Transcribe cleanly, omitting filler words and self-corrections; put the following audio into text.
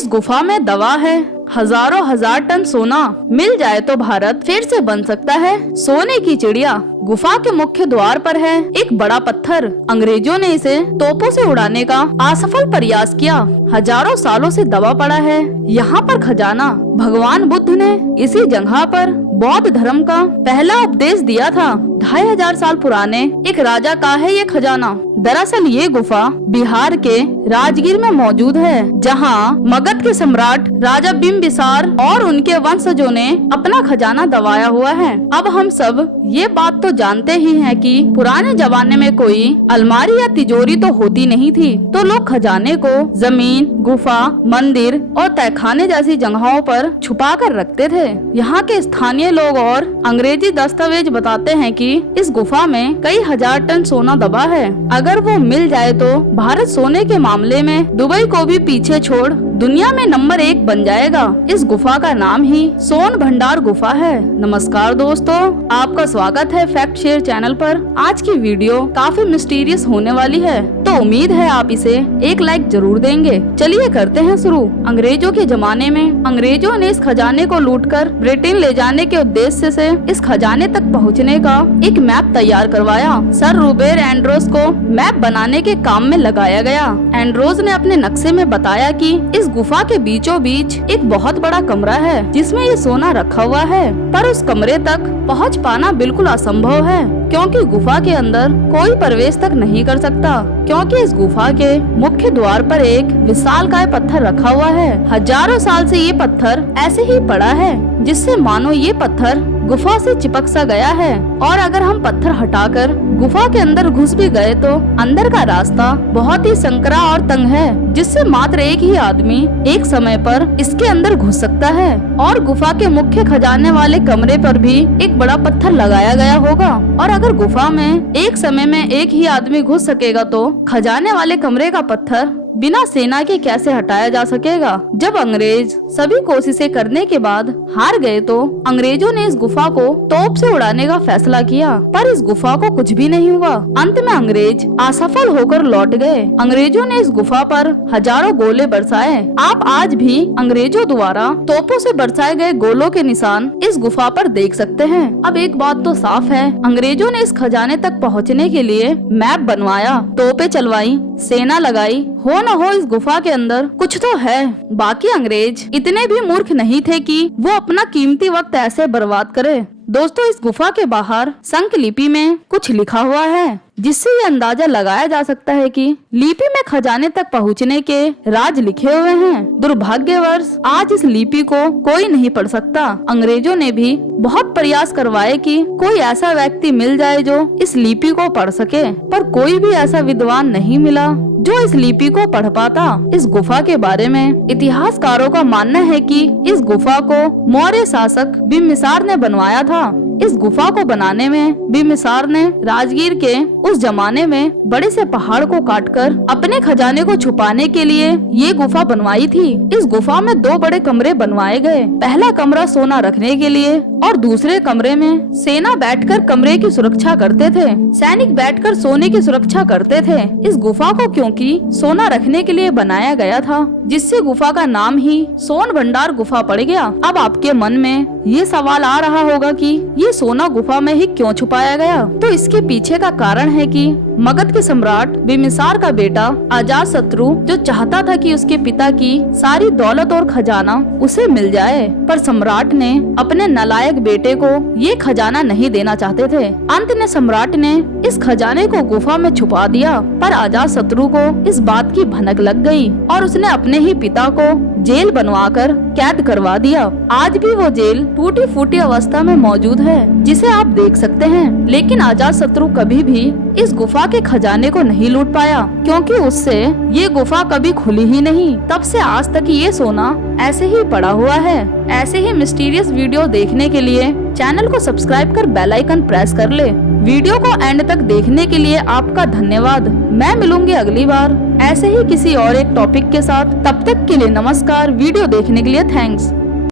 इस गुफा में दवा है। हजारों हजार टन सोना मिल जाए तो भारत फिर से बन सकता है सोने की चिड़िया। गुफा के मुख्य द्वार पर है एक बड़ा पत्थर। अंग्रेजों ने इसे तोपों से उड़ाने का असफल प्रयास किया। हजारों सालों से दबा पड़ा है यहाँ पर खजाना। भगवान बुद्ध ने इसी जगह पर बौद्ध धर्म का पहला उपदेश दिया था। 2500 साल पुराने एक राजा का है ये खजाना। दरअसल ये गुफा बिहार के राजगीर में मौजूद है, जहाँ मगध के सम्राट राजा बिम्बिसार और उनके वंशजों ने अपना खजाना दबाया हुआ है। अब हम सब ये बात तो जानते ही हैं कि पुराने जमाने में कोई अलमारी या तिजोरी तो होती नहीं थी, तो लोग खजाने को जमीन, गुफा, मंदिर और तहखाने जैसी जगहों पर छुपा कर रखते थे। यहाँ के स्थानीय लोग और अंग्रेजी दस्तावेज बताते हैं कि इस गुफा में कई हजार टन सोना दबा है। अगर वो मिल जाए तो भारत सोने के मामले में दुबई को भी पीछे छोड़ दुनिया में नंबर 1 बन जाएगा। इस गुफा का नाम ही सोन भंडार गुफा है। नमस्कार दोस्तों, आपका स्वागत है फैक्ट शेयर चैनल पर। आज की वीडियो काफी मिस्टीरियस होने वाली है, तो उम्मीद है आप इसे एक लाइक जरूर देंगे। चलिए करते हैं शुरू। अंग्रेजों के जमाने में अंग्रेजों ने इस खजाने को लूटकर ब्रिटेन ले जाने के उद्देश्य से इस खजाने तक पहुँचने का एक मैप तैयार करवाया। सर रूबेर एंड्रोस को मैप बनाने के काम में लगाया गया। एंड्रोस ने अपने नक्शे में बताया कि इस गुफा के बीचों बीच एक बहुत बड़ा कमरा है जिसमें ये सोना रखा हुआ है, पर उस कमरे तक पहुंच पाना बिल्कुल असंभव है, क्योंकि गुफा के अंदर कोई प्रवेश तक नहीं कर सकता, क्योंकि इस गुफा के मुख्य द्वार पर एक विशालकाय पत्थर रखा हुआ है। हजारों साल से ये पत्थर ऐसे ही पड़ा है, जिससे मानो ये पत्थर गुफा से चिपक सा गया है। और अगर हम पत्थर हटाकर गुफा के अंदर घुस भी गए तो अंदर का रास्ता बहुत ही संकरा और तंग है, जिससे मात्र एक ही आदमी एक समय पर इसके अंदर घुस सकता है। और गुफा के मुख्य खजाने वाले कमरे पर भी एक बड़ा पत्थर लगाया गया होगा। और अगर गुफा में एक समय में एक ही आदमी घुस सकेगा तो खजाने वाले कमरे का पत्थर बिना सेना के कैसे हटाया जा सकेगा। जब अंग्रेज सभी कोशिशें करने के बाद हार गए तो अंग्रेजों ने इस गुफा को तोप से उड़ाने का फैसला किया, पर इस गुफा को कुछ भी नहीं हुआ। अंत में अंग्रेज असफल होकर लौट गए। अंग्रेजों ने इस गुफा पर हजारों गोले बरसाए। आप आज भी अंग्रेजों द्वारा तोपों से बरसाए गए गोलों के निशान इस गुफा पर देख सकते हैं। अब एक बात तो साफ है, अंग्रेजों ने इस खजाने तक पहुँचने के लिए मैप बनवाया, तोपें चलवाई, सेना लगाई, हो न हो इस गुफा के अंदर कुछ तो है। बाकी अंग्रेज इतने भी मूर्ख नहीं थे कि वो अपना कीमती वक्त ऐसे बर्बाद करे। दोस्तों, इस गुफा के बाहर संख लिपि में कुछ लिखा हुआ है, जिससे ये अंदाजा लगाया जा सकता है कि लिपि में खजाने तक पहुंचने के राज लिखे हुए हैं। दुर्भाग्यवश आज इस लिपि को कोई नहीं पढ़ सकता। अंग्रेजों ने भी बहुत प्रयास करवाए कि कोई ऐसा व्यक्ति मिल जाए जो इस लिपि को पढ़ सके, पर कोई भी ऐसा विद्वान नहीं मिला जो इस लिपि को पढ़ पाता। इस गुफा के बारे में इतिहासकारों का मानना है कि इस गुफा को मौर्य शासक बिम्बिसार ने बनवाया था। इस गुफा को बनाने में बिम्बिसार ने राजगीर के उस जमाने में बड़े से पहाड़ को काटकर अपने खजाने को छुपाने के लिए ये गुफा बनवाई थी। इस गुफा में 2 बड़े कमरे बनवाए गए। पहला कमरा सोना रखने के लिए और दूसरे कमरे में सेना बैठकर कमरे की सुरक्षा करते थे। सैनिक बैठकर सोने की सुरक्षा करते थे। इस गुफा को क्योंकि सोना रखने के लिए बनाया गया था, जिससे गुफा का नाम ही सोन भंडार गुफा पड़ गया। अब आपके मन में ये सवाल आ रहा होगा कि ये सोना गुफा में ही क्यों छुपाया गया? तो इसके पीछे का कारण है कि मगध के सम्राट बिम्बिसार का बेटा अजातशत्रु जो चाहता था कि उसके पिता की सारी दौलत और खजाना उसे मिल जाए, पर सम्राट ने अपने नालायक बेटे को ये खजाना नहीं देना चाहते थे। अंत में सम्राट ने इस खजाने को गुफा में छुपा दिया, पर अजातशत्रु को इस बात की भनक लग गई और उसने अपने ही पिता को जेल बनवाकर कैद करवा दिया। आज भी वो जेल टूटी फूटी अवस्था में मौजूद है, जिसे आप देख सकते हैं। लेकिन अजातशत्रु कभी भी इस गुफा के खजाने को नहीं लूट पाया, क्योंकि उससे ये गुफा कभी खुली ही नहीं। तब से आज तक ये सोना ऐसे ही पड़ा हुआ है। ऐसे ही मिस्टीरियस वीडियो देखने के लिए चैनल को सब्सक्राइब कर बेल आइकन प्रेस कर ले। वीडियो को एंड तक देखने के लिए आपका धन्यवाद। मैं मिलूंगी अगली बार ऐसे ही किसी और एक टॉपिक के साथ। तब तक के लिए नमस्कार। वीडियो देखने के लिए थैंक्स।